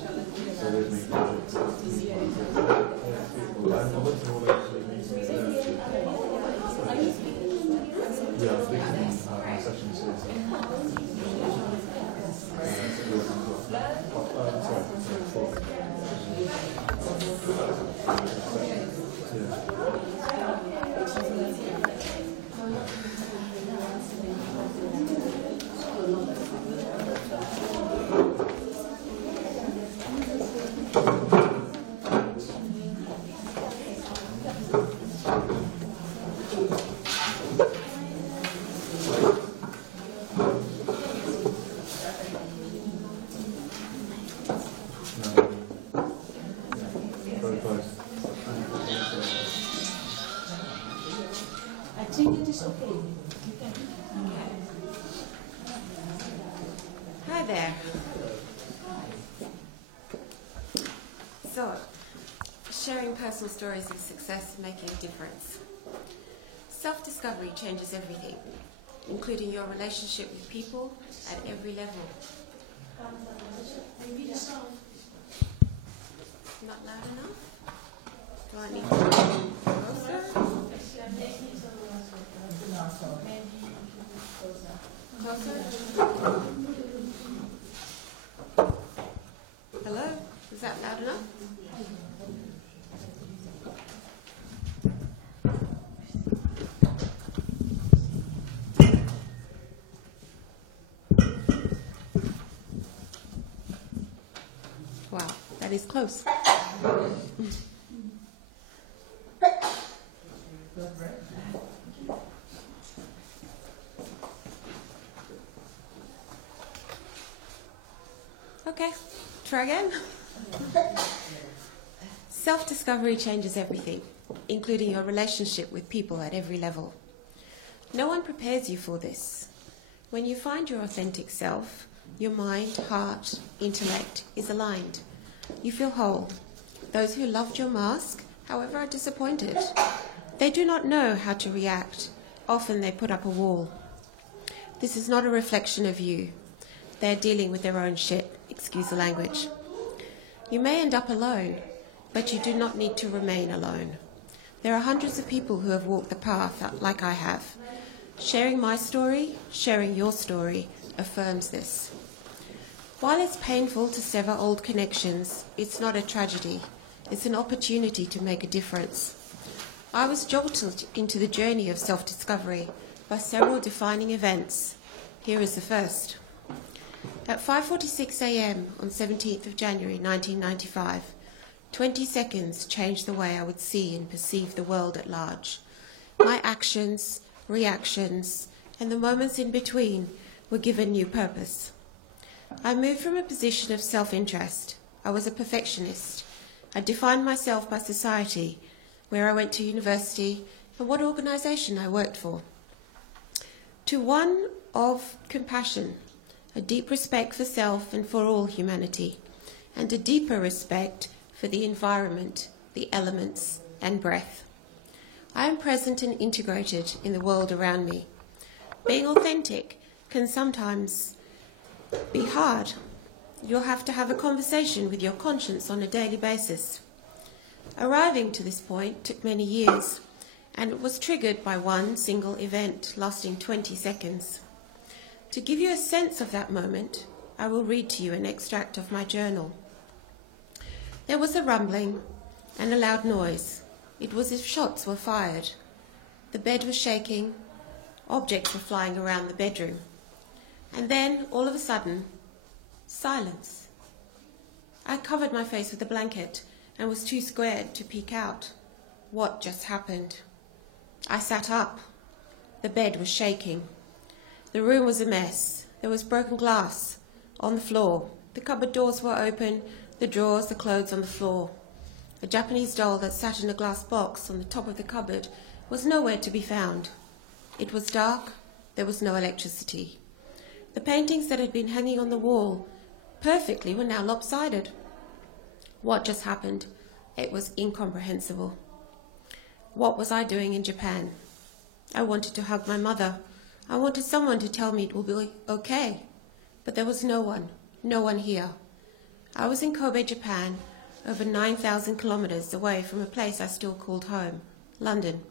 So there's me. Yeah, I'm speaking session series. Hi there. So, sharing personal stories of success making a difference. Self-discovery changes everything, including your relationship with people at every level. Not loud enough? Do I need to come closer? Closer? Hello? Is that loud enough? Wow, that is close. Okay, try again. Self-discovery changes everything, including your relationship with people at every level. No one prepares you for this. When you find your authentic self, your mind, heart, intellect is aligned. You feel whole. Those who loved your mask, however, are disappointed. They do not know how to react. Often they put up a wall. This is not a reflection of you. They're dealing with their own shit, excuse the language. You may end up alone, but you do not need to remain alone. There are hundreds of people who have walked the path like I have. Sharing my story, sharing your story, affirms this. While it's painful to sever old connections, it's not a tragedy. It's an opportunity to make a difference. I was jolted into the journey of self-discovery by several defining events. Here is the first. At 5:46 a.m. on 17th of January 1995, 20 seconds changed the way I would see and perceive the world at large. My actions, reactions, and the moments in between were given new purpose. I moved from a position of self-interest. I was a perfectionist. I defined myself by society, where I went to university, and what organisation I worked for, to one of compassion, a deep respect for self and for all humanity, and a deeper respect for the environment, the elements, and breath. I am present and integrated in the world around me. Being authentic can sometimes be hard. You'll have to have a conversation with your conscience on a daily basis. Arriving to this point took many years, and it was triggered by one single event lasting 20 seconds. To give you a sense of that moment, I will read to you an extract of my journal. There was a rumbling and a loud noise. It was as if shots were fired. The bed was shaking. Objects were flying around the bedroom. And then, all of a sudden, silence. I covered my face with a blanket and was too scared to peek out. What just happened? I sat up. The bed was shaking. The room was a mess. There was broken glass on the floor. The cupboard doors were open, the drawers, the clothes on the floor. A Japanese doll that sat in a glass box on the top of the cupboard was nowhere to be found. It was dark. There was no electricity. The paintings that had been hanging on the wall perfectly were now lopsided. What just happened? It was incomprehensible. What was I doing in Japan? I wanted to hug my mother. I wanted someone to tell me it will be okay. But there was no one here. I was in Kobe, Japan, over 9,000 kilometers away from a place I still called home, London.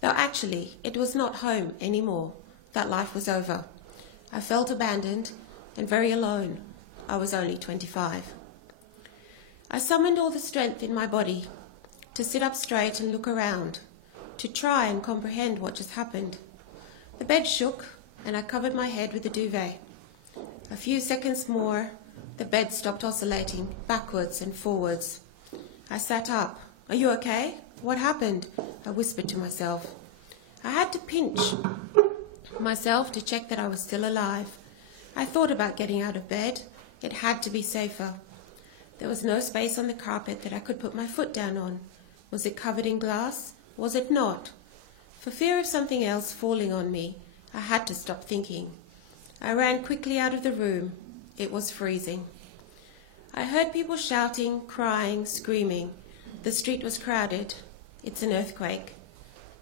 Though actually, it was not home anymore. That life was over. I felt abandoned and very alone. I was only 25. I summoned all the strength in my body to sit up straight and look around, to try and comprehend what just happened. The bed shook, and I covered my head with the duvet. A few seconds more, the bed stopped oscillating backwards and forwards. I sat up. "Are you okay? What happened?" I whispered to myself. I had to pinch myself to check that I was still alive. I thought about getting out of bed. It had to be safer. There was no space on the carpet that I could put my foot down on. Was it covered in glass? Was it not? For fear of something else falling on me, I had to stop thinking. I ran quickly out of the room. It was freezing. I heard people shouting, crying, screaming. The street was crowded. "It's an earthquake."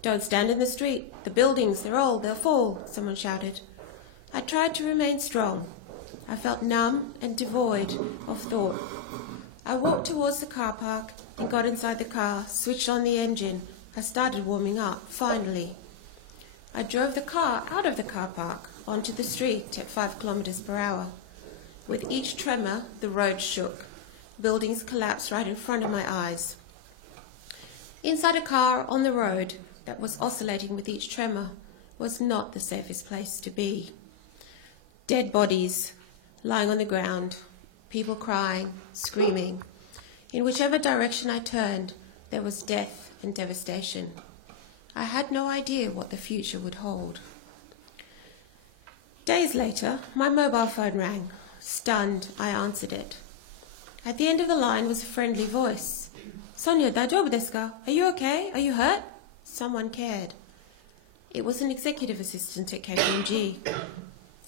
"Don't stand in the street. The buildings, they're old, they'll fall," someone shouted. I tried to remain strong. I felt numb and devoid of thought. I walked towards the car park and got inside the car, switched on the engine. I started warming up, finally. I drove the car out of the car park onto the street at 5 kilometers per hour. With each tremor, the road shook. Buildings collapsed right in front of my eyes. Inside a car on the road that was oscillating with each tremor was not the safest place to be. Dead bodies lying on the ground, people crying, screaming. In whichever direction I turned, there was death and devastation. I had no idea what the future would hold. Days later, my mobile phone rang. Stunned, I answered it. At the end of the line was a friendly voice. "Sonia, daijoubu desu ka? Are you okay? Are you hurt?" Someone cared. It was an executive assistant at KPMG.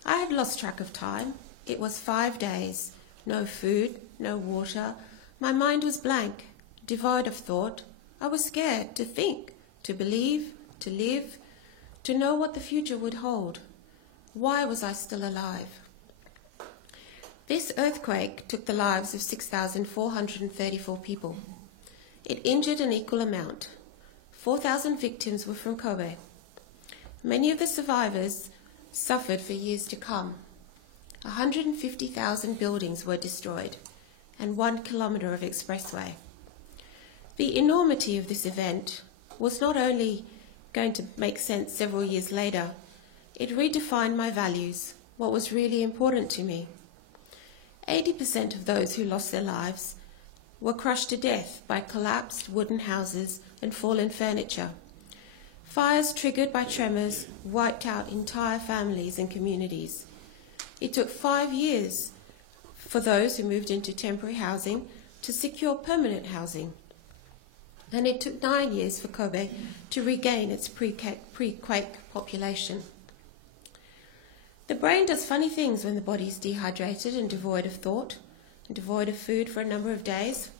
I had lost track of time. It was 5 days. No food, no water. My mind was blank, devoid of thought. I was scared to think, to believe, to live, to know what the future would hold. Why was I still alive? This earthquake took the lives of 6,434 people. It injured an equal amount. 4,000 victims were from Kobe. Many of the survivors suffered for years to come. 150,000 buildings were destroyed and 1 kilometer of expressway. The enormity of this event was not only going to make sense several years later, it redefined my values, what was really important to me. 80% of those who lost their lives were crushed to death by collapsed wooden houses and fallen furniture. Fires triggered by tremors wiped out entire families and communities. It took 5 years for those who moved into temporary housing to secure permanent housing. And it took 9 years for Kobe to regain its pre-quake population. The brain does funny things when the body is dehydrated and devoid of thought, and devoid of food for a number of days.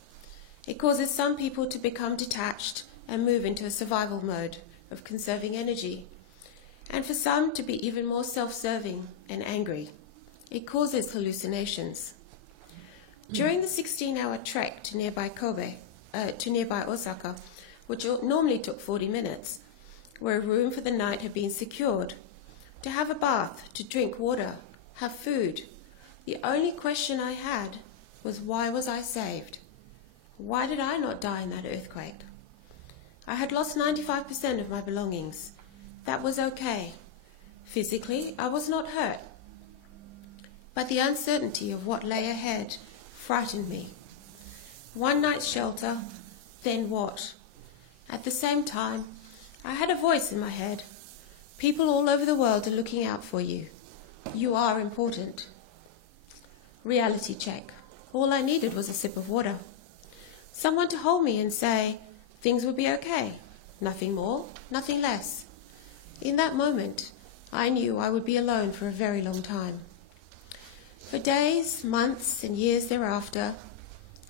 It causes some people to become detached and move into a survival mode of conserving energy, and for some to be even more self-serving and angry. It causes hallucinations. During the 16-hour trek to nearby Osaka, which normally took 40 minutes, where a room for the night had been secured, to have a bath, to drink water, have food, the only question I had was, why was I saved? Why did I not die in that earthquake? I had lost 95% of my belongings. That was okay. Physically, I was not hurt. But the uncertainty of what lay ahead frightened me. One night's shelter, then what? At the same time, I had a voice in my head. People all over the world are looking out for you. You are important. Reality check. All I needed was a sip of water. Someone to hold me and say, things will be okay. Nothing more, nothing less. In that moment, I knew I would be alone for a very long time. For days, months, and years thereafter,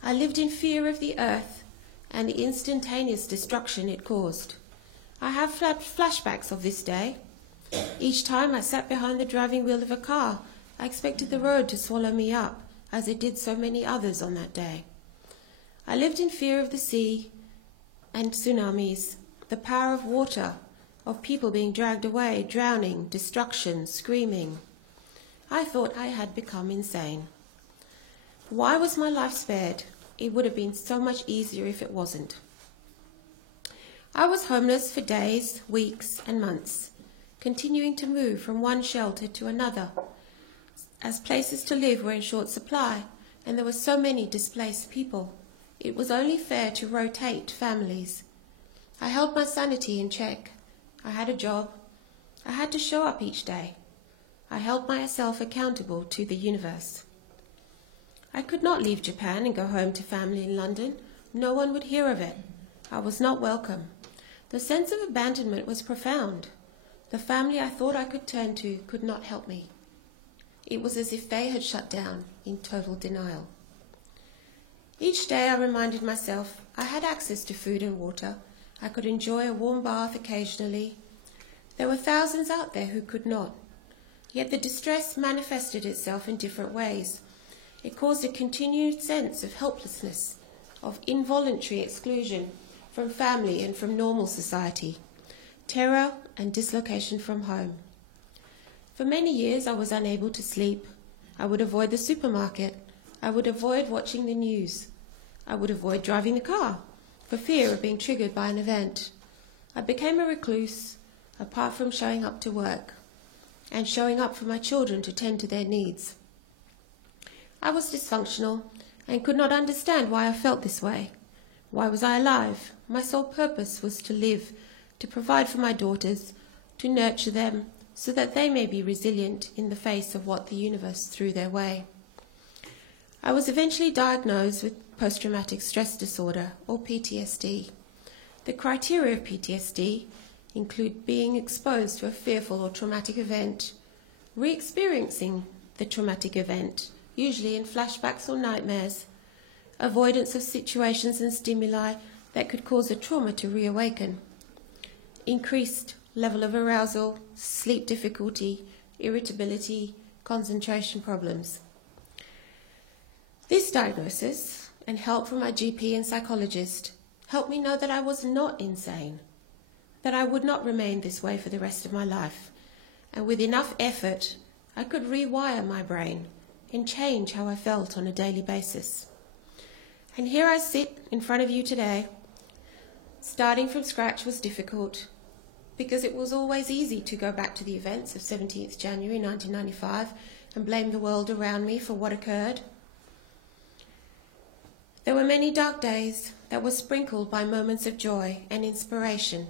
I lived in fear of the earth and the instantaneous destruction it caused. I have flashbacks of this day. Each time I sat behind the driving wheel of a car, I expected the road to swallow me up. as it did so many others on that day. I lived in fear of the sea and tsunamis, the power of water, of people being dragged away, drowning, destruction, screaming. I thought I had become insane. Why was my life spared? It would have been so much easier if it wasn't. I was homeless for days, weeks, and months, continuing to move from one shelter to another, as places to live were in short supply, and there were so many displaced people. It was only fair to rotate families. I held my sanity in check. I had a job. I had to show up each day. I held myself accountable to the universe. I could not leave Japan and go home to family in London. No one would hear of it. I was not welcome. The sense of abandonment was profound. The family I thought I could turn to could not help me. It was as if they had shut down in total denial. Each day I reminded myself I had access to food and water. I could enjoy a warm bath occasionally. There were thousands out there who could not. Yet the distress manifested itself in different ways. It caused a continued sense of helplessness, of involuntary exclusion from family and from normal society, terror and dislocation from home. For many years I was unable to sleep. I would avoid the supermarket. I would avoid watching the news. I would avoid driving the car for fear of being triggered by an event. I became a recluse, apart from showing up to work and showing up for my children to tend to their needs. I was dysfunctional and could not understand why I felt this way. Why was I alive? My sole purpose was to live, to provide for my daughters, to nurture them so that they may be resilient in the face of what the universe threw their way. I was eventually diagnosed with post-traumatic stress disorder, or PTSD. The criteria of PTSD include being exposed to a fearful or traumatic event, re-experiencing the traumatic event, usually in flashbacks or nightmares, avoidance of situations and stimuli that could cause a trauma to reawaken, increased level of arousal, sleep difficulty, irritability, concentration problems. This diagnosis and help from my GP and psychologist helped me know that I was not insane, that I would not remain this way for the rest of my life, and with enough effort I could rewire my brain and change how I felt on a daily basis. And here I sit in front of you today. Starting from scratch was difficult because it was always easy to go back to the events of 17th January 1995 and blame the world around me for what occurred. There were many dark days that were sprinkled by moments of joy and inspiration.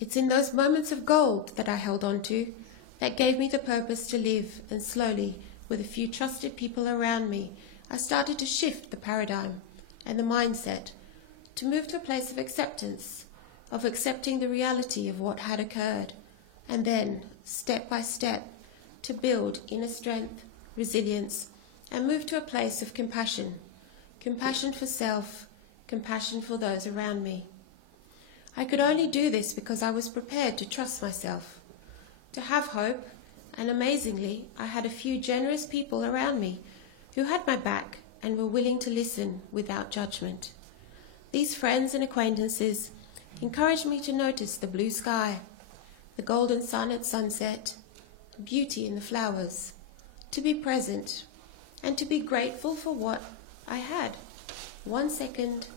It's in those moments of gold that I held on to that gave me the purpose to live, and slowly, with a few trusted people around me, I started to shift the paradigm and the mindset to move to a place of acceptance, of accepting the reality of what had occurred, and then, step by step, to build inner strength, resilience, and move to a place of compassion. Compassion for self, compassion for those around me. I could only do this because I was prepared to trust myself, to have hope, and amazingly, I had a few generous people around me who had my back and were willing to listen without judgment. These friends and acquaintances encouraged me to notice the blue sky, the golden sun at sunset, beauty in the flowers, to be present, and to be grateful for what I had. 1 second,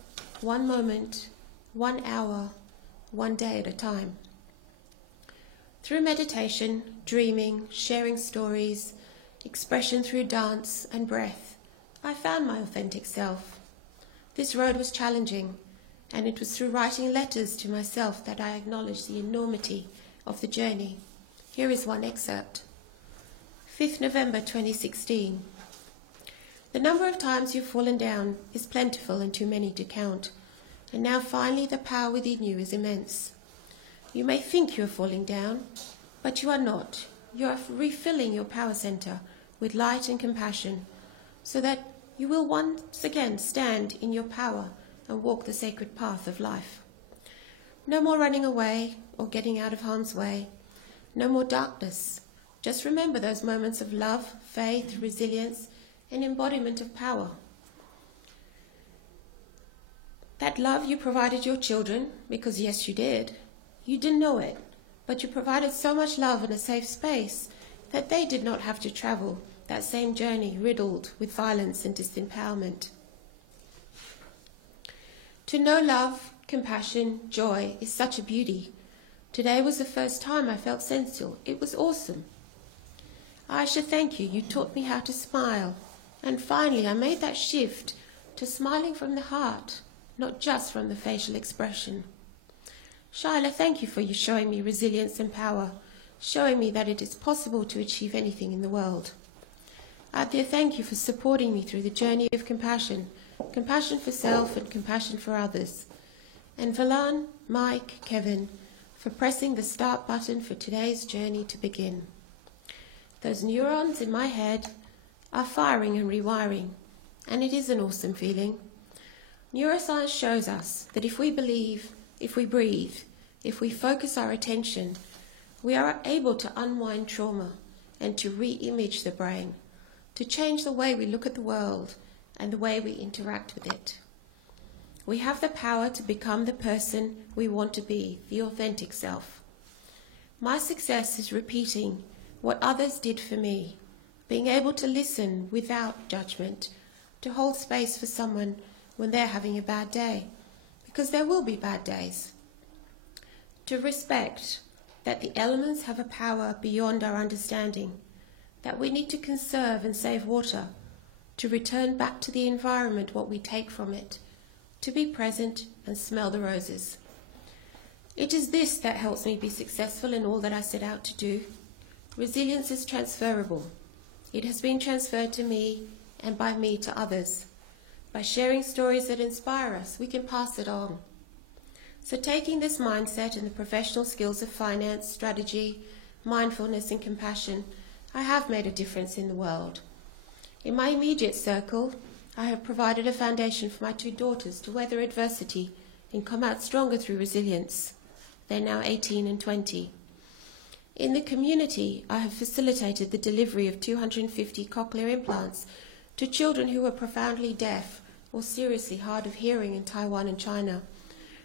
1 moment, 1 hour, 1 day at a time. Through meditation, dreaming, sharing stories, expression through dance and breath, I found my authentic self. This road was challenging, and it was through writing letters to myself that I acknowledged the enormity of the journey. Here is one excerpt. 5th November 2016. The number of times you've fallen down is plentiful and too many to count, and now finally the power within you is immense. You may think you are falling down, but you are not. You are refilling your power center with light and compassion, so that you will once again stand in your power and walk the sacred path of life. No more running away or getting out of harm's way. No more darkness. Just remember those moments of love, faith, resilience, an embodiment of power. That love you provided your children, because yes, you did. You didn't know it, but you provided so much love and a safe space that they did not have to travel that same journey riddled with violence and disempowerment. To know love, compassion, joy is such a beauty. Today was the first time I felt sensual. It was awesome. Aisha, thank you. You taught me how to smile. And finally, I made that shift to smiling from the heart, not just from the facial expression. Shaila, thank you for you showing me resilience and power, showing me that it is possible to achieve anything in the world. Adya, thank you for supporting me through the journey of compassion, compassion for self and compassion for others. And Valan, Mike, Kevin, for pressing the start button for today's journey to begin. Those neurons in my head are firing and rewiring, and it is an awesome feeling. Neuroscience shows us that if we believe, if we breathe, if we focus our attention, we are able to unwind trauma and to re-image the brain, to change the way we look at the world and the way we interact with it. We have the power to become the person we want to be, the authentic self. My success is repeating what others did for me, being able to listen without judgment, to hold space for someone when they're having a bad day, because there will be bad days. To respect that the elements have a power beyond our understanding, that we need to conserve and save water, to return back to the environment what we take from it, to be present and smell the roses. It is this that helps me be successful in all that I set out to do. Resilience is transferable. It has been transferred to me and by me to others. By sharing stories that inspire us, we can pass it on. So taking this mindset and the professional skills of finance, strategy, mindfulness and compassion, I have made a difference in the world. In my immediate circle, I have provided a foundation for my 2 daughters to weather adversity and come out stronger through resilience. They're now 18 and 20. In the community, I have facilitated the delivery of 250 cochlear implants to children who were profoundly deaf or seriously hard of hearing in Taiwan and China,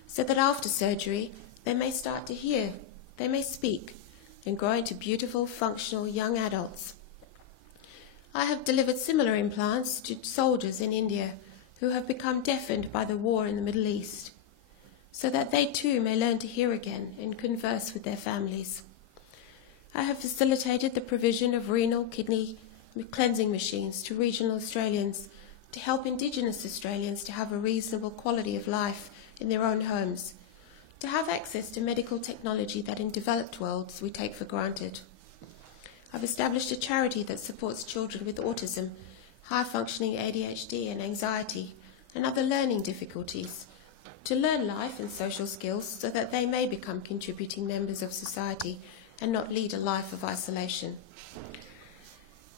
so that after surgery, they may start to hear, they may speak, and grow into beautiful, functional young adults. I have delivered similar implants to soldiers in India who have become deafened by the war in the Middle East, so that they too may learn to hear again and converse with their families. I have facilitated the provision of renal kidney cleansing machines to regional Australians to help Indigenous Australians to have a reasonable quality of life in their own homes, to have access to medical technology that in developed worlds we take for granted. I've established a charity that supports children with autism, high-functioning ADHD and anxiety, and other learning difficulties, to learn life and social skills so that they may become contributing members of society and not lead a life of isolation.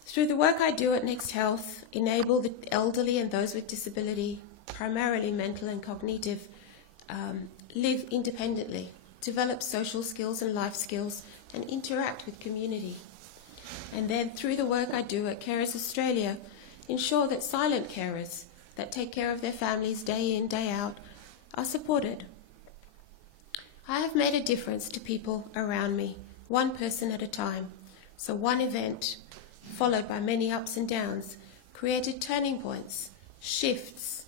Through the work I do at Next Health, enable the elderly and those with disability, primarily mental and cognitive, live independently, develop social skills and life skills, and interact with community. And then through the work I do at Carers Australia, ensure that silent carers that take care of their families day in, day out are supported. I have made a difference to people around me, one person at a time. So one event, followed by many ups and downs, created turning points, shifts,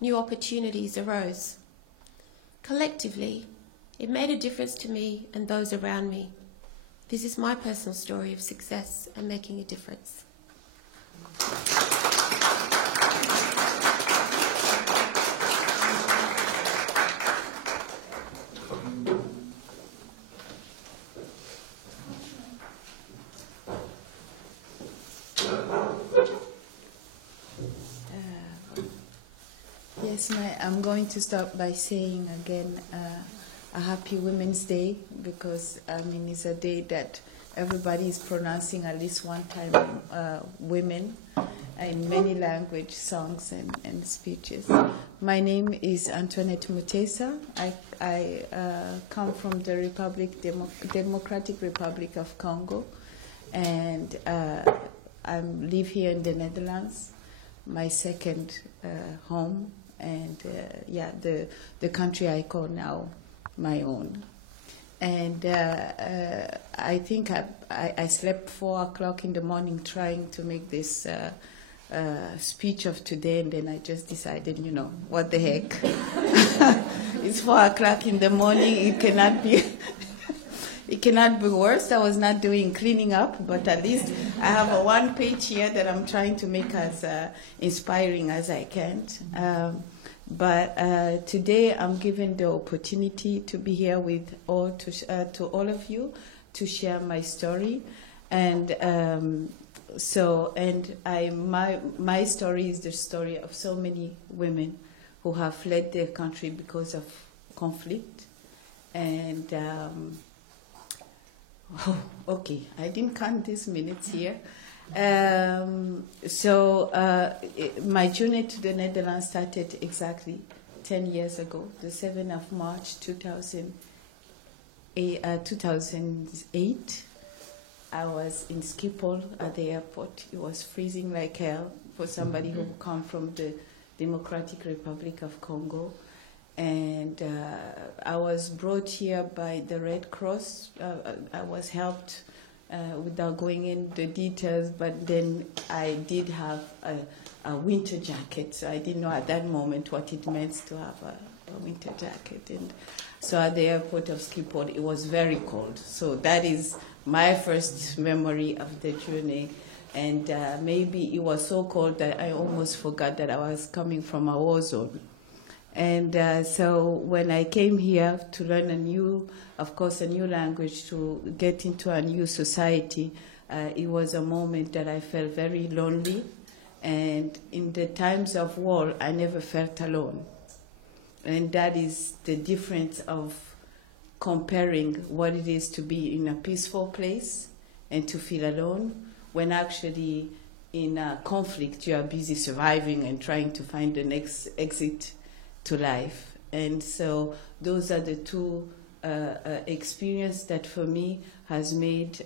new opportunities arose. Collectively, it made a difference to me and those around me. This is my personal story of success and making a difference. Yes, I'm going to start by saying again a happy Women's Day, because it's a day that everybody is pronouncing at least one time women in many language songs and speeches. My name is Antoinette Mutesa. I come from the Democratic Republic of Congo, and I live here in the Netherlands, my second home, and the country I call now my own. And I think I slept 4 o'clock in the morning trying to make this speech of today, and then I just decided, what the heck? It's 4 o'clock in the morning. It cannot be. It cannot be worse. I was not doing cleaning up, but at least I have a 1 page here that I'm trying to make as inspiring as I can. But today I'm given the opportunity to be here with to all of you to share my story, and my story is the story of so many women who have fled their country because of conflict. And okay, I didn't count these minutes here. My journey to the Netherlands started exactly 10 years ago, the 7th of March 2008. I was in Schiphol at the airport. It was freezing like hell for somebody who come from the Democratic Republic of Congo. And I was brought here by the Red Cross. I was helped without going into the details, but then I did have a winter jacket, so I didn't know at that moment what it meant to have a winter jacket. And so at the airport of Schiphol, it was very cold. So that is my first memory of the journey. And maybe it was so cold that I almost forgot that I was coming from a war zone. And so when I came here to learn a new language, to get into a new society, it was a moment that I felt very lonely. And in the times of war, I never felt alone. And that is the difference of comparing what it is to be in a peaceful place and to feel alone, when actually in a conflict you are busy surviving and trying to find the next exit to life. And so those are the two experiences that for me has made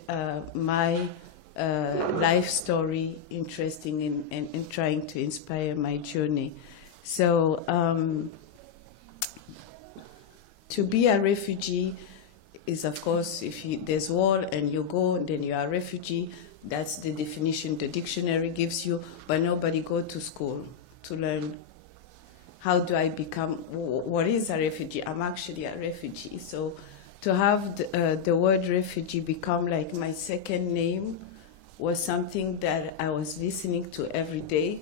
my life story interesting in trying to inspire my journey. So to be a refugee is, of course, if there's war and you go, then you are a refugee. That's the definition the dictionary gives you, but nobody go to school to learn how do I become, what is a refugee? I'm actually a refugee. So to have the word refugee become like my second name was something that I was listening to every day.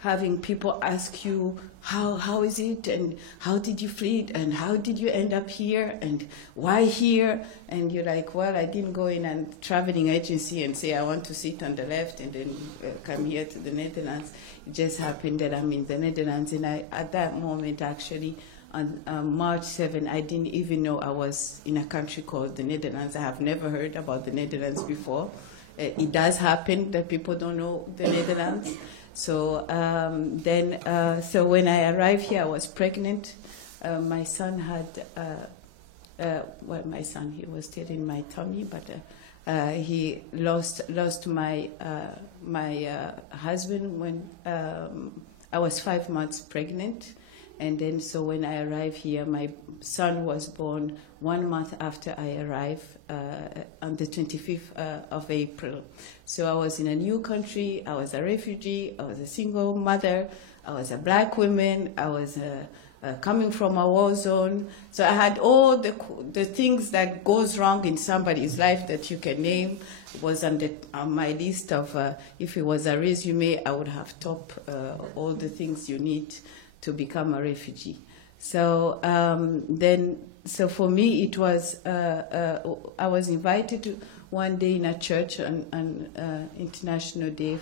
Having people ask you, how is it, and how did you flee, and how did you end up here, and why here? And you're like, well, I didn't go in a traveling agency and say I want to sit on the left and then come here to the Netherlands. It just happened that I'm in the Netherlands, and at that moment, actually, on March 7, I didn't even know I was in a country called the Netherlands. I have never heard about the Netherlands before. It does happen that people don't know the Netherlands. So so when I arrived here, I was pregnant. My son had, my son, he was still in my tummy, but he lost my husband when I was 5 months pregnant. And then so when I arrived here, my son was born 1 month after I arrived on the 25th of April. So I was in a new country, I was a refugee, I was a single mother, I was a black woman, I was coming from a war zone. So I had all the things that goes wrong in somebody's life that you can name. It was on my list of, if it was a resume, I would have top all the things you need to become a refugee. So so for me it was, I was invited to one day in a church on International Day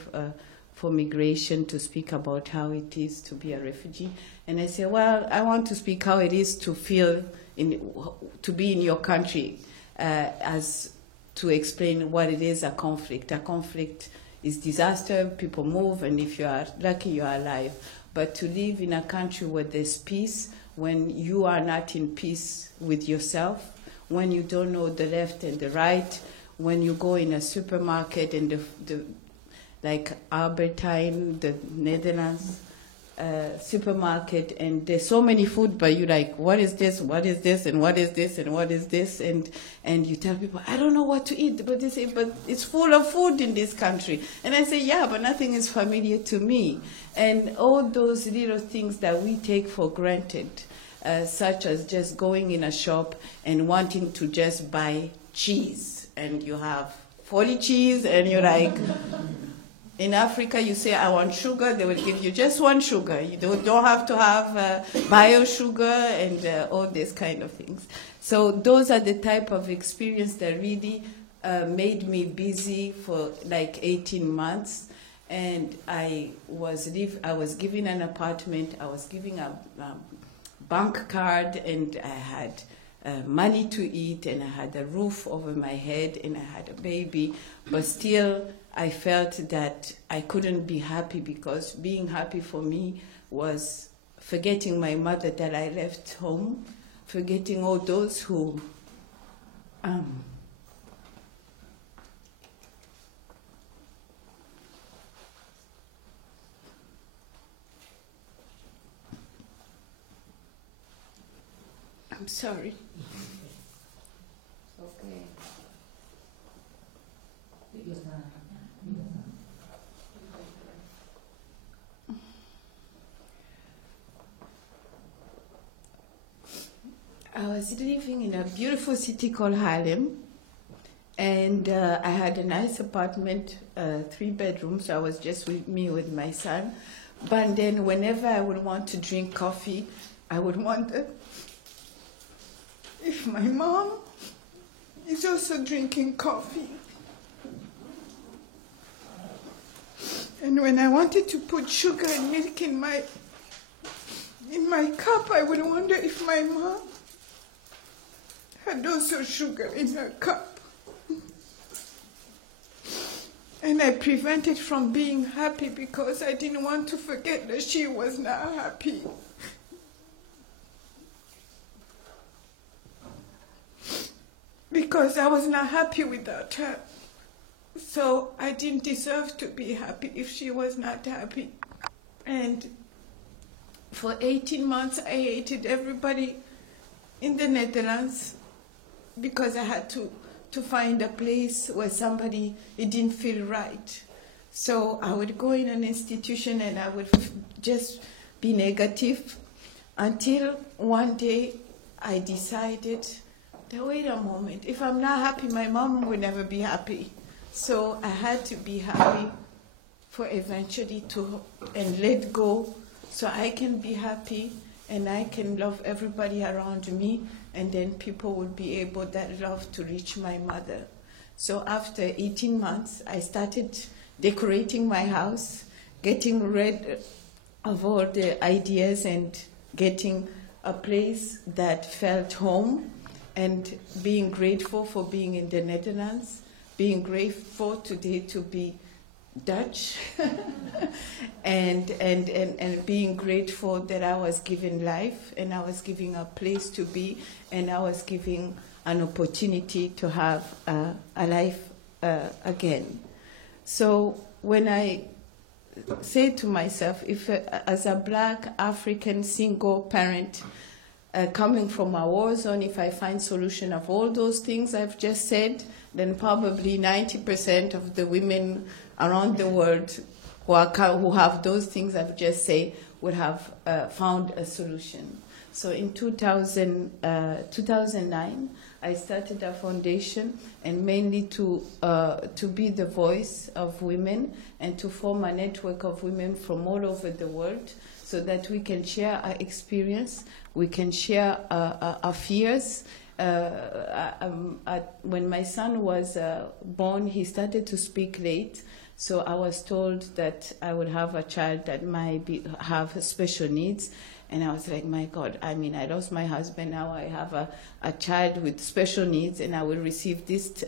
for Migration to speak about how it is to be a refugee. And I said, well, I want to speak how it is to feel, to be in your country, as to explain what it is, a conflict. A conflict is disaster, people move, and if you are lucky, you are alive. But to live in a country where there's peace, when you are not in peace with yourself, when you don't know the left and the right, when you go in a supermarket and like Albertine, the Netherlands supermarket, and there's so many food, but you're like, what is this, and what is this, and what is this, and you tell people, I don't know what to eat, but they say, but it's full of food in this country. And I say, yeah, but nothing is familiar to me. And all those little things that we take for granted, such as just going in a shop and wanting to just buy cheese, and you have 40 cheese, and you're like, in Africa, you say, I want sugar, they will give you just one sugar. You don't have to have bio sugar and all these kind of things. So those are the type of experience that really made me busy for like 18 months. And I was given an apartment, I was given a bank card, and I had money to eat, and I had a roof over my head, and I had a baby, but still I felt that I couldn't be happy, because being happy for me was forgetting my mother that I left home, forgetting all those who I'm sorry. Okay. I was living in a beautiful city called Harlem, and I had a nice apartment, 3 bedrooms. So I was just with my son. But then whenever I would want to drink coffee, I would wonder if my mom is also drinking coffee. And when I wanted to put sugar and milk in my cup, I would wonder if my mom had also sugar in her cup. And I prevented from being happy because I didn't want to forget that she was not happy. Because I was not happy without her. So I didn't deserve to be happy if she was not happy. And for 18 months I hated everybody in the Netherlands because I had to find a place where it didn't feel right. So I would go in an institution and I would just be negative until one day I decided that, wait a moment, if I'm not happy, my mom will never be happy. So I had to be happy for eventually and let go so I can be happy and I can love everybody around me, and then people will be able, that love, to reach my mother. So after 18 months, I started decorating my house, getting rid of all the ideas and getting a place that felt home, and being grateful for being in the Netherlands, being grateful today to be Dutch, and being grateful that I was given life and I was given a place to be and I was given an opportunity to have a life again. So when I say to myself, if as a Black African single parent coming from a war zone, if I find solution of all those things I've just said, then probably 90% of the women around the world who have those things I've just said would have found a solution. So in 2009, I started a foundation, and mainly to be the voice of women and to form a network of women from all over the world, so that we can share our experience, we can share our fears. When my son was born, he started to speak late, so I was told that I would have a child that might have special needs. And I was like, my God, I lost my husband, now I have a child with special needs, and I will receive these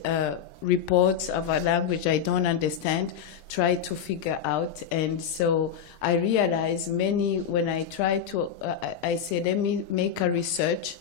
reports of a language I don't understand, try to figure out. And so I realized when I try to, I said, let me make a research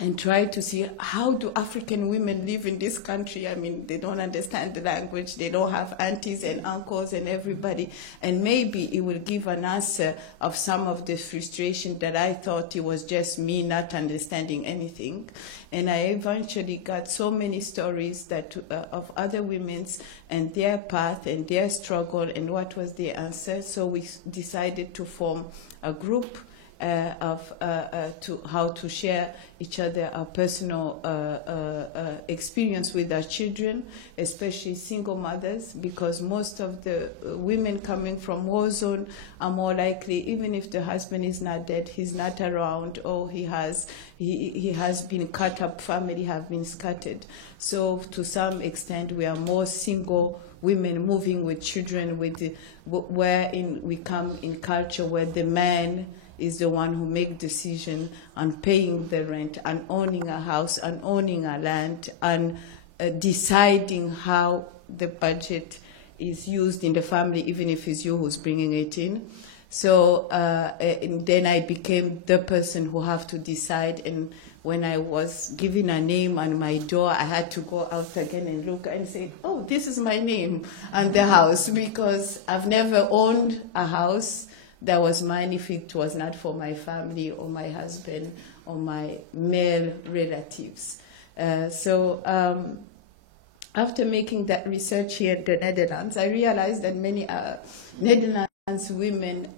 and try to see how do African women live in this country. I mean, they don't understand the language, they don't have aunties and uncles and everybody, and maybe it will give an answer of some of the frustration that I thought it was just me not understanding anything. And I eventually got so many stories that of other women's and their path and their struggle and what was their answer. So we decided to form a group to how to share each other our personal experience with our children, especially single mothers, because most of the women coming from war zone are more likely, even if the husband is not dead, he's not around, or he has been cut up, family have been scattered. So to some extent, we are more single women moving with children, wherein we come in culture where the man is the one who makes decision on paying the rent and owning a house and owning a land and deciding how the budget is used in the family, even if it's you who's bringing it in. So and then I became the person who have to decide. And when I was given a name on my door, I had to go out again and look and say, oh, this is my name on the house, because I've never owned a house that was mine if it was not for my family or my husband or my male relatives. So after making that research here in the Netherlands, I realized that many Netherlands women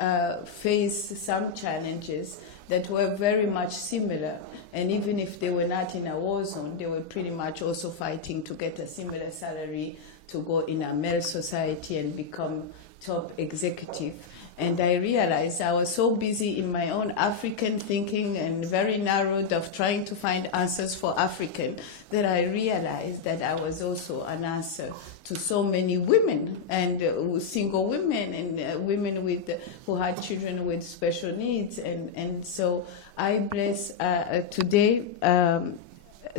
face some challenges that were very much similar. And even if they were not in a war zone, they were pretty much also fighting to get a similar salary to go in a male society and become top executive. And I realized I was so busy in my own African thinking and very narrowed of trying to find answers for African that I realized that I was also an answer to so many women, and single women and women who had children with special needs. And so I bless today,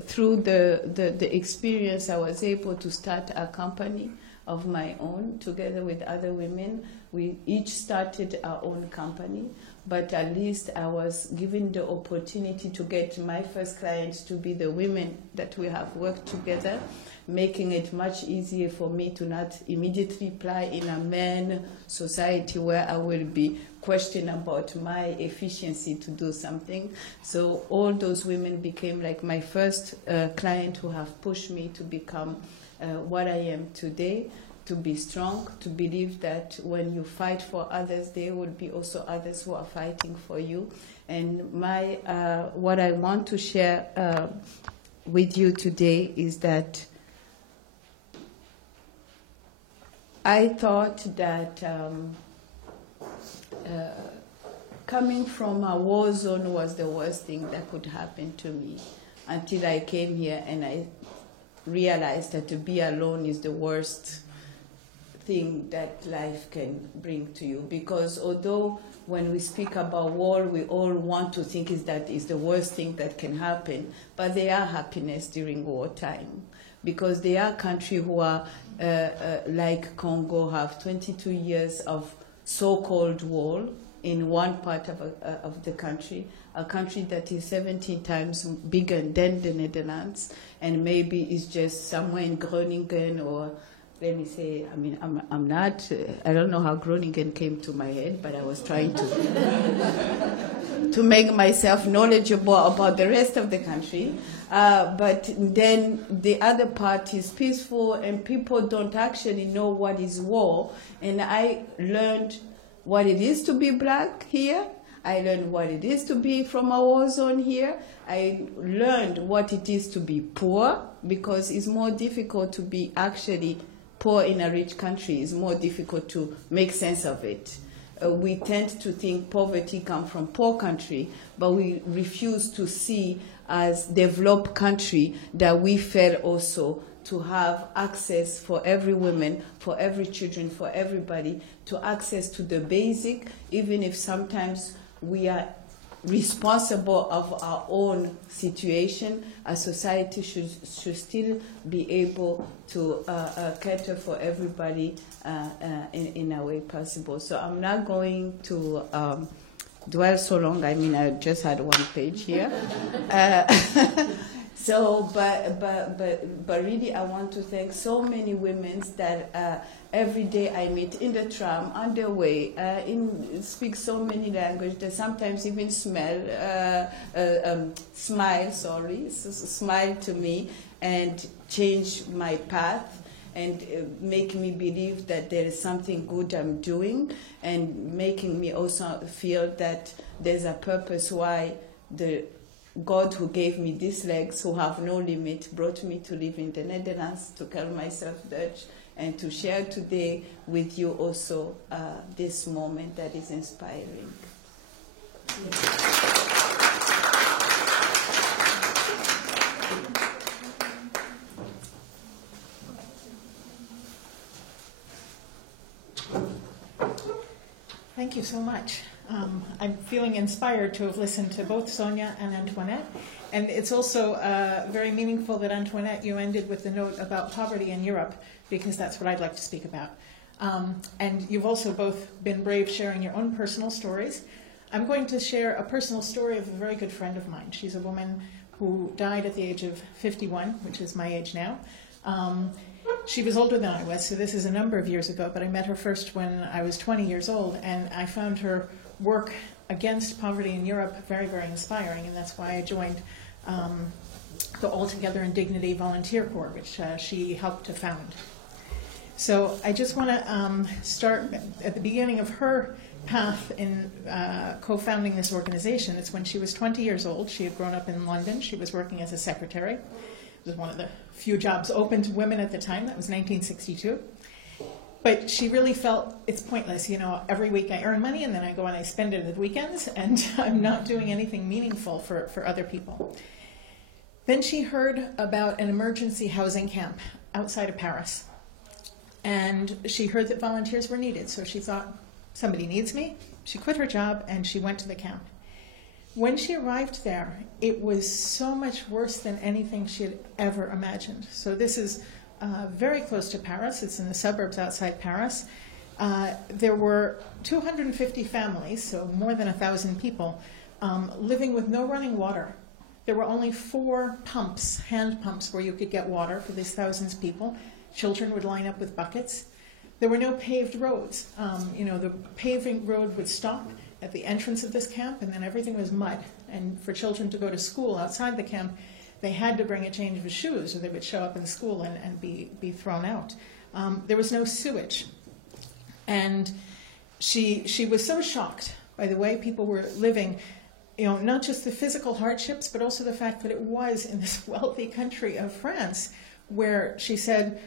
through the experience, I was able to start a company of my own together with other women. We each started our own company, but at least I was given the opportunity to get my first clients to be the women that we have worked together, making it much easier for me to not immediately apply in a man society where I will be questioned about my efficiency to do something. So all those women became like my first client who have pushed me to become what I am today, to be strong, to believe that when you fight for others, there will be also others who are fighting for you. And my what I want to share with you today is that I thought that coming from a war zone was the worst thing that could happen to me, until I came here and I realized that to be alone is the worst thing that life can bring to you. Because although when we speak about war, we all want to think that is the worst thing that can happen, but there are happiness during wartime. Because there are countries who are, like Congo, have 22 years of so-called war in one part of the country, a country that is 17 times bigger than the Netherlands, and maybe it's just somewhere in Groningen, or let me say, I mean, I'm not, I don't know how Groningen came to my head, but I was trying to make myself knowledgeable about the rest of the country. But then the other part is peaceful, and people don't actually know what is war. And I learned what it is to be black here. I learned what it is to be from a war zone here. I learned what it is to be poor, because it's more difficult to be actually poor in a rich country. It's more difficult to make sense of it. We tend to think poverty comes from poor country, but we refuse to see as developed country that we fail also to have access for every woman, for every children, for everybody, to access to the basic, even if sometimes we are responsible of our own situation. A society should still be able to cater for everybody in a way possible. So I'm not going to dwell so long. I mean, I just had one page here. So, but really, I want to thank so many women that every day I meet in the tram, on their way, speak so many languages. They sometimes even smile to me and change my path and make me believe that there is something good I'm doing, and making me also feel that there's a purpose why the God who gave me these legs, who have no limit, brought me to live in the Netherlands, to call myself Dutch, and to share today with you also this moment that is inspiring. Thank you so much. I'm feeling inspired to have listened to both Sonia and Antoinette. And it's also very meaningful that, Antoinette, you ended with the note about poverty in Europe, because that's what I'd like to speak about. And you've also both been brave sharing your own personal stories. I'm going to share a personal story of a very good friend of mine. She's a woman who died at the age of 51, which is my age now. She was older than I was, so this is a number of years ago, but I met her first when I was 20 years old, and I found her work against poverty in Europe very, very inspiring, and that's why I joined the All Together in Dignity Volunteer Corps, which she helped to found. So I just want to start at the beginning of her path in co-founding this organization. It's when she was 20 years old. She had grown up in London. She was working as a secretary. It was one of the few jobs open to women at the time. That was 1962. But she really felt it's pointless. You know, every week I earn money and then I go and I spend it at weekends, and I'm not doing anything meaningful for other people. Then she heard about an emergency housing camp outside of Paris. And she heard that volunteers were needed. So she thought, somebody needs me. She quit her job and she went to the camp. When she arrived there, it was so much worse than anything she had ever imagined. So this is very close to Paris. It's in the suburbs outside Paris. There were 250 families, so more than 1,000 people, living with no running water. There were only 4 pumps, hand pumps, where you could get water for these thousands of people. Children would line up with buckets. There were no paved roads. The paving road would stop at the entrance of this camp, and then everything was mud. And for children to go to school outside the camp, they had to bring a change of shoes, or they would show up in school and be thrown out. There was no sewage. And she was so shocked by the way people were living, not just the physical hardships, but also the fact that it was in this wealthy country of France, where she said,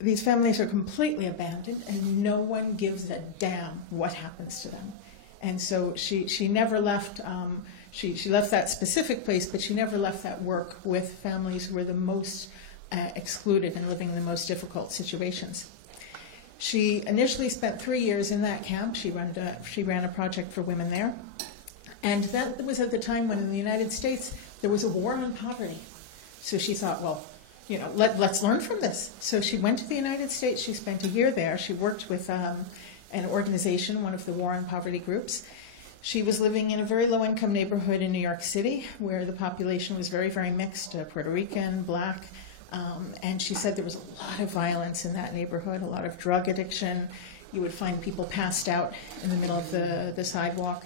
these families are completely abandoned and no one gives a damn what happens to them. And so she never left, she left that specific place, but she never left that work with families who were the most excluded and living in the most difficult situations. She initially spent 3 years in that camp. She ran a project for women there. And that was at the time when in the United States there was a war on poverty. So she thought, well, let's learn from this. So she went to the United States. She spent a year there. She worked with an organization, one of the war on poverty groups. She was living in a very low-income neighborhood in New York City, where the population was very, very mixed, Puerto Rican, black. And she said there was a lot of violence in that neighborhood, a lot of drug addiction. You would find people passed out in the middle of the sidewalk.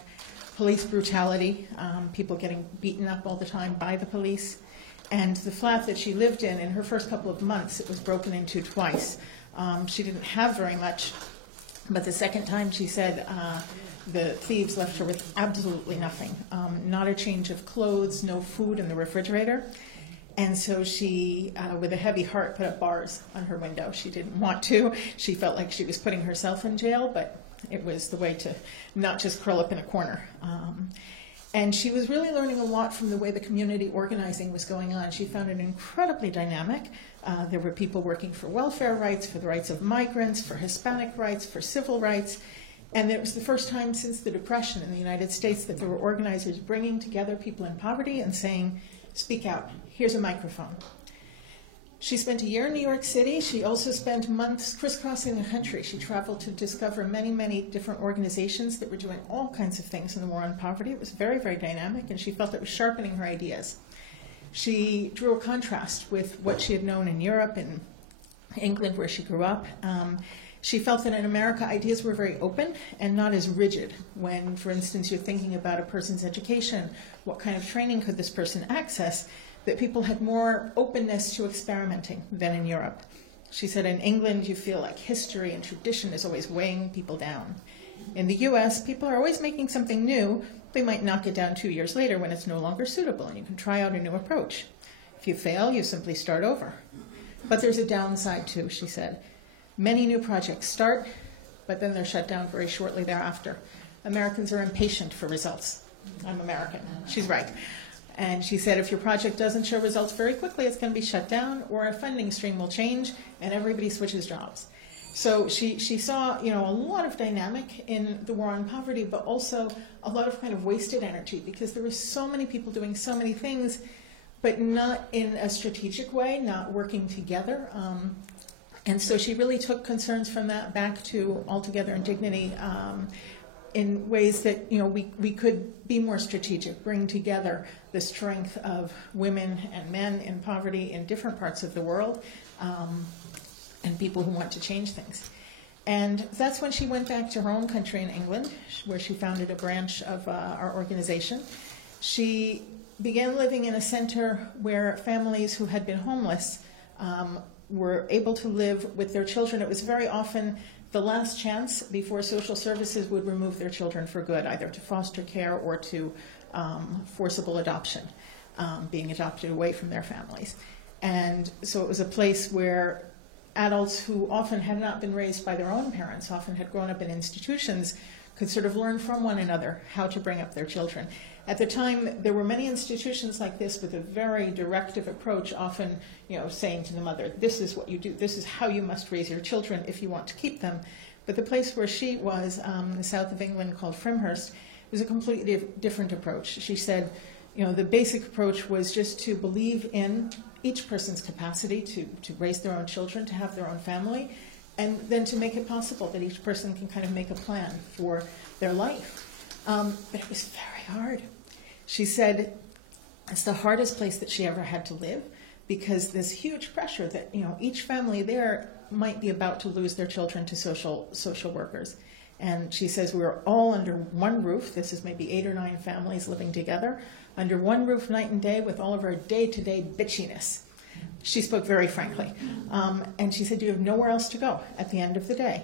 Police brutality, people getting beaten up all the time by the police. And the flat that she lived in her first couple of months, it was broken into twice. She didn't have very much, but the second time she said the thieves left her with absolutely nothing. Not a change of clothes, no food in the refrigerator. And so she, with a heavy heart, put up bars on her window. She didn't want to. She felt like she was putting herself in jail, but it was the way to not just curl up in a corner. And she was really learning a lot from the way the community organizing was going on. She found it incredibly dynamic. There were people working for welfare rights, for the rights of migrants, for Hispanic rights, for civil rights. And it was the first time since the Depression in the United States that there were organizers bringing together people in poverty and saying, speak out, here's a microphone. She spent a year in New York City. She also spent months crisscrossing the country. She traveled to discover many, many different organizations that were doing all kinds of things in the war on poverty. It was very, very dynamic, and she felt it was sharpening her ideas. She drew a contrast with what she had known in Europe and England, where she grew up. She felt that in America, ideas were very open and not as rigid. When, for instance, you're thinking about a person's education, what kind of training could this person access, that people had more openness to experimenting than in Europe. She said in England, you feel like history and tradition is always weighing people down. In the US, people are always making something new. They might knock it down 2 years later when it's no longer suitable, and you can try out a new approach. If you fail, you simply start over. But there's a downside too, she said. Many new projects start, but then they're shut down very shortly thereafter. Americans are impatient for results. I'm American. She's right. And she said if your project doesn't show results very quickly, it's going to be shut down, or a funding stream will change, and everybody switches jobs. So she saw, a lot of dynamic in the war on poverty, but also a lot of kind of wasted energy, because there were so many people doing so many things, but not in a strategic way, not working together. And so she really took concerns from that back to All Together in Dignity, in ways that we could be more strategic, bring together the strength of women and men in poverty in different parts of the world, and people who want to change things. And that's when she went back to her own country in England, where she founded a branch of our organization. She began living in a center where families who had been homeless were able to live with their children. It was very often the last chance before social services would remove their children for good, either to foster care or to forcible adoption, being adopted away from their families. And so it was a place where adults who often had not been raised by their own parents, often had grown up in institutions, could sort of learn from one another how to bring up their children. At the time, there were many institutions like this with a very directive approach, often, saying to the mother, this is what you do, this is how you must raise your children if you want to keep them. But the place where she was, in the south of England, called Frimhurst, was a completely different approach. She said, the basic approach was just to believe in each person's capacity to raise their own children, to have their own family, and then to make it possible that each person can kind of make a plan for their life. But it was very hard. She said it's the hardest place that she ever had to live, because this huge pressure that each family there might be about to lose their children to social workers. And she says we were all under one roof. This is maybe 8 or 9 families living together under one roof night and day with all of our day-to-day bitchiness. She spoke very frankly. And she said you have nowhere else to go at the end of the day.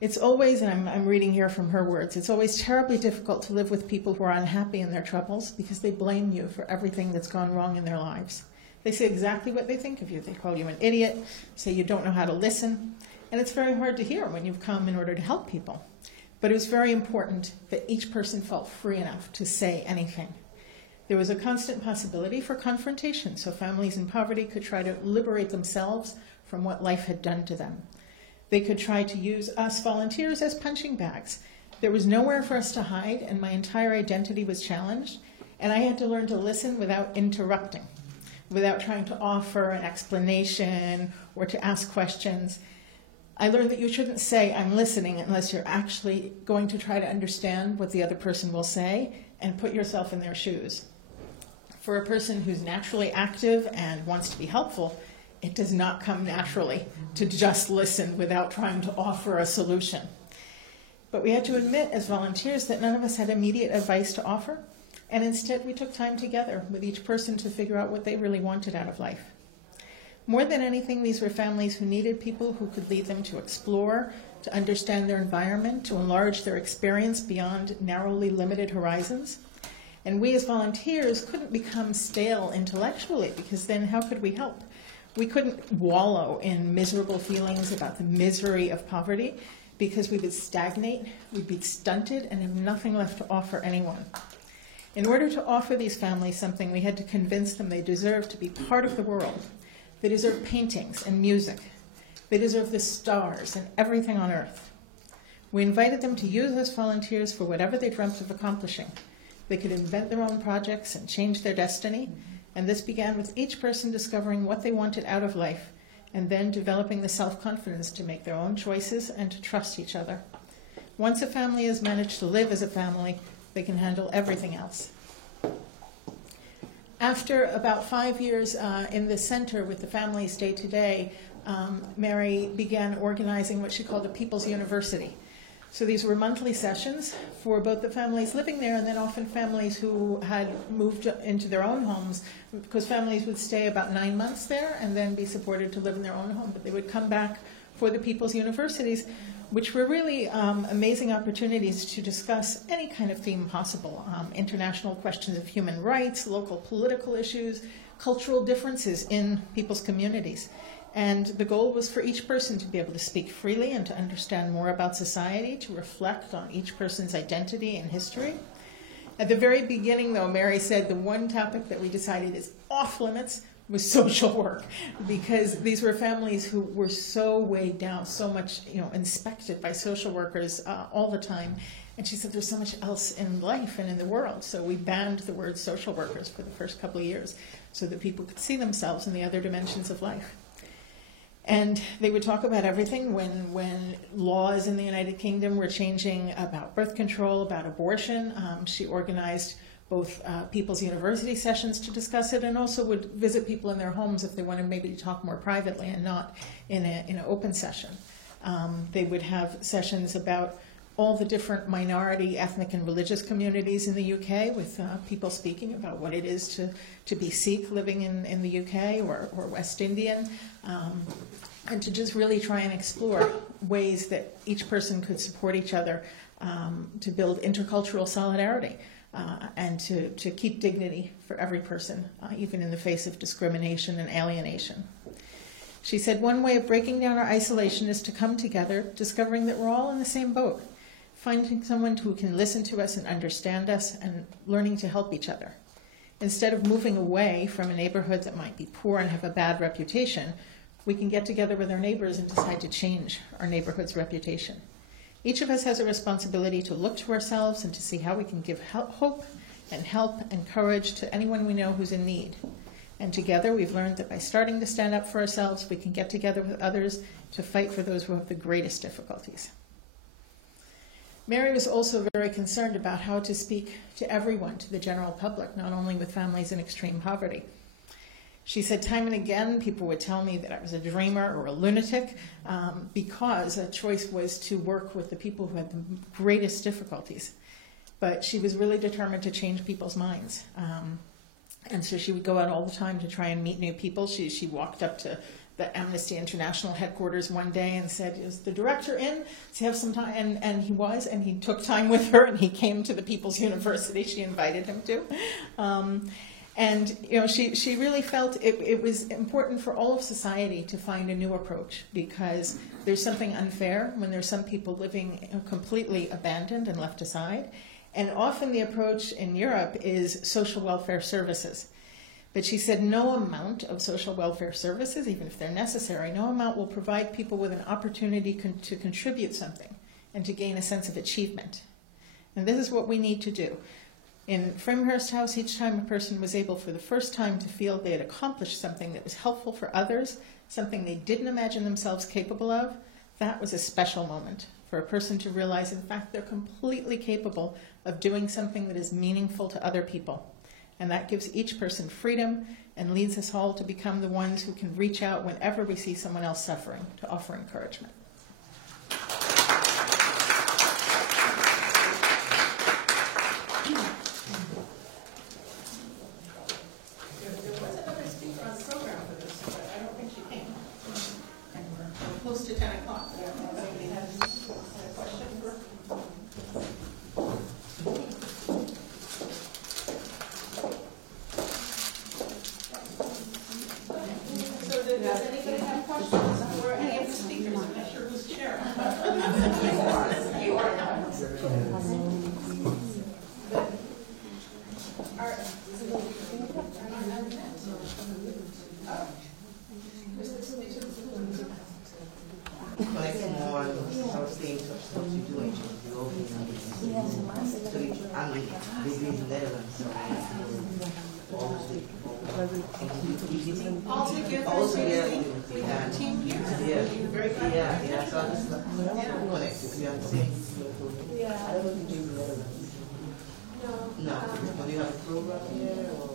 It's always, and I'm reading here from her words, it's always terribly difficult to live with people who are unhappy in their troubles because they blame you for everything that's gone wrong in their lives. They say exactly what they think of you. They call you an idiot, say you don't know how to listen, and it's very hard to hear when you've come in order to help people. But it was very important that each person felt free enough to say anything. There was a constant possibility for confrontation, so families in poverty could try to liberate themselves from what life had done to them. They could try to use us volunteers as punching bags. There was nowhere for us to hide, and my entire identity was challenged, and I had to learn to listen without interrupting, without trying to offer an explanation or to ask questions. I learned that you shouldn't say, I'm listening, unless you're actually going to try to understand what the other person will say and put yourself in their shoes. For a person who's naturally active and wants to be helpful, it does not come naturally to just listen without trying to offer a solution. But we had to admit as volunteers that none of us had immediate advice to offer, and instead we took time together with each person to figure out what they really wanted out of life. More than anything, these were families who needed people who could lead them to explore, to understand their environment, to enlarge their experience beyond narrowly limited horizons. And we as volunteers couldn't become stale intellectually, because then how could we help? We couldn't wallow in miserable feelings about the misery of poverty, because we would stagnate, we'd be stunted, and have nothing left to offer anyone. In order to offer these families something, we had to convince them they deserve to be part of the world. They deserve paintings and music. They deserve the stars and everything on earth. We invited them to use us volunteers for whatever they dreamt of accomplishing. They could invent their own projects and change their destiny, And this began with each person discovering what they wanted out of life, and then developing the self-confidence to make their own choices and to trust each other. Once a family has managed to live as a family, they can handle everything else. After about 5 years in the center with the families day to day, Mary began organizing what she called a People's University. So these were monthly sessions for both the families living there and then often families who had moved into their own homes, because families would stay about 9 months there and then be supported to live in their own home. But they would come back for the People's Universities, which were really amazing opportunities to discuss any kind of theme possible. International questions of human rights, local political issues, cultural differences in people's communities. And the goal was for each person to be able to speak freely and to understand more about society, to reflect on each person's identity and history. At the very beginning, though, Mary said the one topic that we decided is off limits was social work, because these were families who were so weighed down, so much, inspected by social workers all the time. And she said there's so much else in life and in the world. So we banned the word social workers for the first couple of years so that people could see themselves in the other dimensions of life. And they would talk about everything when laws in the United Kingdom were changing about birth control, about abortion. She organized both People's University sessions to discuss it, and also would visit people in their homes if they wanted maybe to talk more privately and not in an open session. They would have sessions about all the different minority, ethnic, and religious communities in the UK, with people speaking about what it is to be Sikh living in the UK or West Indian, and to just really try and explore ways that each person could support each other to build intercultural solidarity and to keep dignity for every person, even in the face of discrimination and alienation. She said one way of breaking down our isolation is to come together, discovering that we're all in the same boat, finding someone who can listen to us and understand us, and learning to help each other. Instead of moving away from a neighborhood that might be poor and have a bad reputation, we can get together with our neighbors and decide to change our neighborhood's reputation. Each of us has a responsibility to look to ourselves and to see how we can give hope and help and courage to anyone we know who's in need. And together we've learned that by starting to stand up for ourselves, we can get together with others to fight for those who have the greatest difficulties. Mary was also very concerned about how to speak to everyone, to the general public, not only with families in extreme poverty. She said time and again people would tell me that I was a dreamer or a lunatic because a choice was to work with the people who had the greatest difficulties. But she was really determined to change people's minds. And so she would go out all the time to try and meet new people. She walked up to the Amnesty International headquarters one day and said, "Is the director in? Does he have some time?" And he was, and he took time with her, and he came to the People's University she invited him to. And she really felt it was important for all of society to find a new approach, because there's something unfair when there's some people living completely abandoned and left aside. And often the approach in Europe is social welfare services. But she said no amount of social welfare services, even if they're necessary, no amount will provide people with an opportunity to contribute something and to gain a sense of achievement. And this is what we need to do. In Framehurst House, each time a person was able for the first time to feel they had accomplished something that was helpful for others, something they didn't imagine themselves capable of, that was a special moment for a person to realize, in fact, they're completely capable of doing something that is meaningful to other people. And that gives each person freedom and leads us all to become the ones who can reach out whenever we see someone else suffering, to offer encouragement. Close to 10 o'clock. I don't know if anybody has a question for. So does anybody have questions for any of the speakers? I'm not sure who's chair. You are now. Like more how things of what you do and you open and so it's only between 11 so All together, All together. we have a team here. Yeah, yeah, so I just, connected, you understand? I don't know if you do the other ones. No, but you have a program here or?